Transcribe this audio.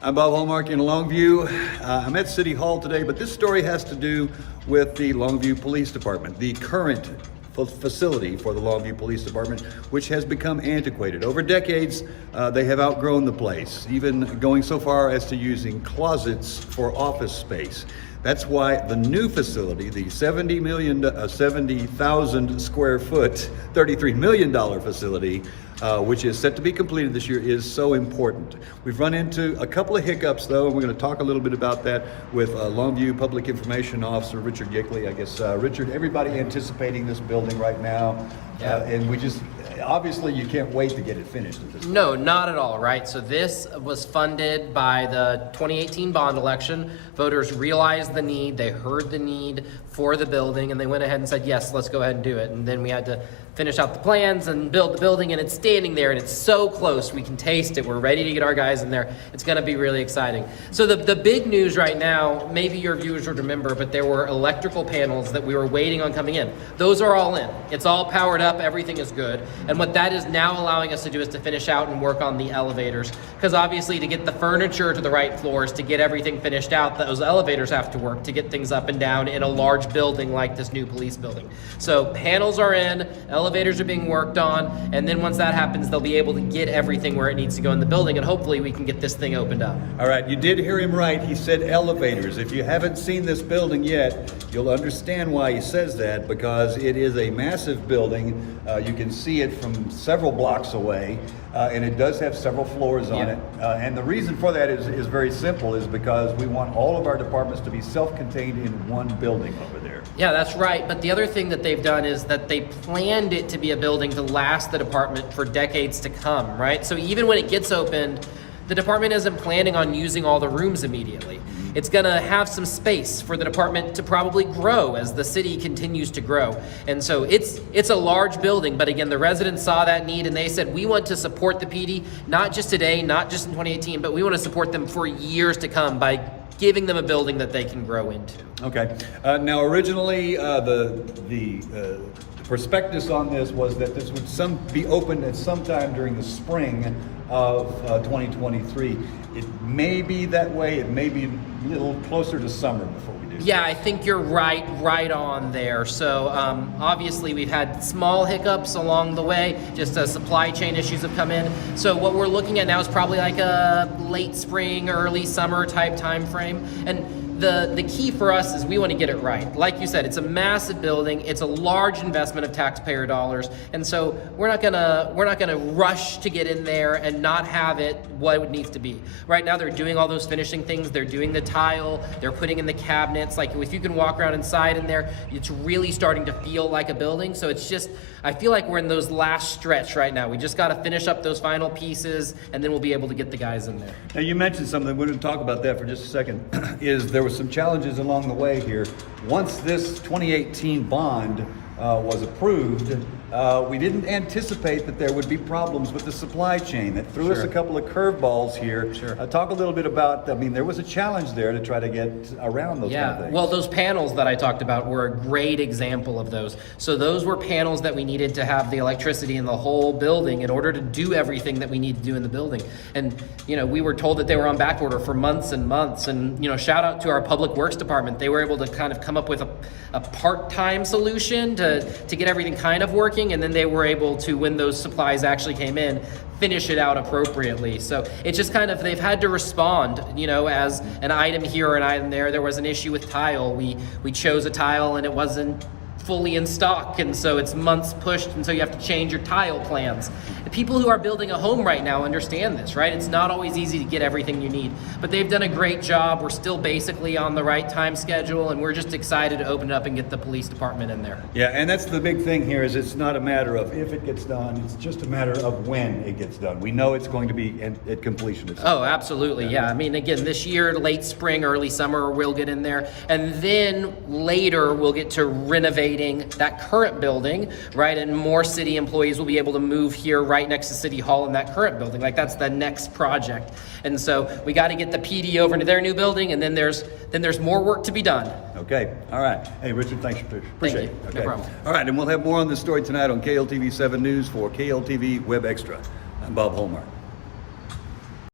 I'm Bob Hallmark in Longview. I'm at City Hall today, but this story has to do with the Longview Police Department, the current facility for the Longview Police Department, which has become antiquated. Over decades, they have outgrown the place, even going so far as to using closets for office space. That's why the new facility, the 70,000 square foot, $33 million facility, which is set to be completed this year, is so important. We've run into a couple of hiccups though, and we're going to talk a little bit about that with Longview Public Information Officer Richard Gickley. I guess, Richard, everybody anticipating this building right now, and we just, obviously you can't wait to get it finished at this point. No, not at all, right? So this was funded by the 2018 bond election. Voters realized the need, they heard the need for the building, and they went ahead and said, yes, let's go ahead and do it. And then we had to finish out the plans and build the building, and it's standing there, and it's so close. We can taste it. We're ready to get our guys in there. It's gonna be really exciting. So the big news right now, maybe your viewers would remember, but there were electrical panels that we were waiting on coming in. Those are all in. It's all powered up, everything is good. And what that is now allowing us to do is to finish out and work on the elevators. Because obviously to get the furniture to the right floors, to get everything finished out, those elevators have to work to get things up and down in a large building like this new police building. So panels are in, elevators are being worked on, and then once that happens, they'll be able to get everything where it needs to go in the building, and hopefully we can get this thing opened up. All right, you did hear him right. He said elevators. If you haven't seen this building yet, you'll understand why he says that, because it is a massive building. You can see it from several blocks away, and it does have several floors on it. And the reason for that is very simple, is because we want all of our departments to be self-contained in one building over there. Yeah, that's right. But the other thing that they've done is that they planned it to be a building to last the department for decades to come, right? So even when it gets opened, the department isn't planning on using all the rooms immediately. It's gonna have some space for the department to probably grow as the city continues to grow. And so it's a large building, but again, the residents saw that need and they said, we want to support the PD, not just today, not just in 2018, but we want to support them for years to come by giving them a building that they can grow into. Okay. Now, originally, the prospectus on this was that this would be opened at some time during the spring of 2023. It may be that way. It may be a little closer to summer before we do. Yeah, I think you're right on there. So obviously we've had small hiccups along the way, just as supply chain issues have come in. So what we're looking at now is probably like a late spring, early summer type time frame. And the key for us is we want to get it right. Like you said, it's a massive building. It's a large investment of taxpayer dollars, and so we're not gonna rush to get in there and not have it what it needs to be. Right now, they're doing all those finishing things. They're doing the tile. They're putting in the cabinets. Like if you can walk around inside in there, it's really starting to feel like a building. So it's just, I feel like we're in those last stretch right now. We just got to finish up those final pieces, and then we'll be able to get the guys in there. Now, you mentioned something. We're going to talk about that for just a second. There were some challenges along the way here. Once this 2018 bond was approved, we didn't anticipate that there would be problems with the supply chain. That threw us a couple of curveballs here. Talk a little bit about, I mean, there was a challenge there to try to get around those kind of things. Well, those panels that I talked about were a great example of those. So those were panels that we needed to have the electricity in the whole building in order to do everything that we need to do in the building. And, you know, we were told that they were on back order for months and months. And, you know, shout out to our Public Works Department. They were able to kind of come up with a part-time solution to get everything kind of working. And then they were able to, when those supplies actually came in, finish it out appropriately. So it's just kind of, they've had to respond, you know, as an item here or an item there. There was an issue with tile. We chose a tile and it wasn't fully in stock, and so it's months pushed, and so you have to change your tile plans. The people who are building a home right now understand this, right? It's not always easy to get everything you need, but they've done a great job. We're still basically on the right time schedule, and we're just excited to open it up and get the police department in there. Yeah, and that's the big thing here, is it's not a matter of if it gets done, it's just a matter of when it gets done. We know it's going to be at completion. Oh, absolutely, yeah. I mean, again, this year, late spring, early summer, we'll get in there, and then later we'll get to renovating that current building, right? And more city employees will be able to move here right next to City Hall in that current building. Like, that's the next project. And so we got to get the PD over into their new building, and then there's more work to be done. Okay, all right. Hey, Richard, thanks. Appreciate it. Okay. No problem. All right, and we'll have more on this story tonight on KLTV 7 News for KLTV WebXtra. I'm Bob Hallmark.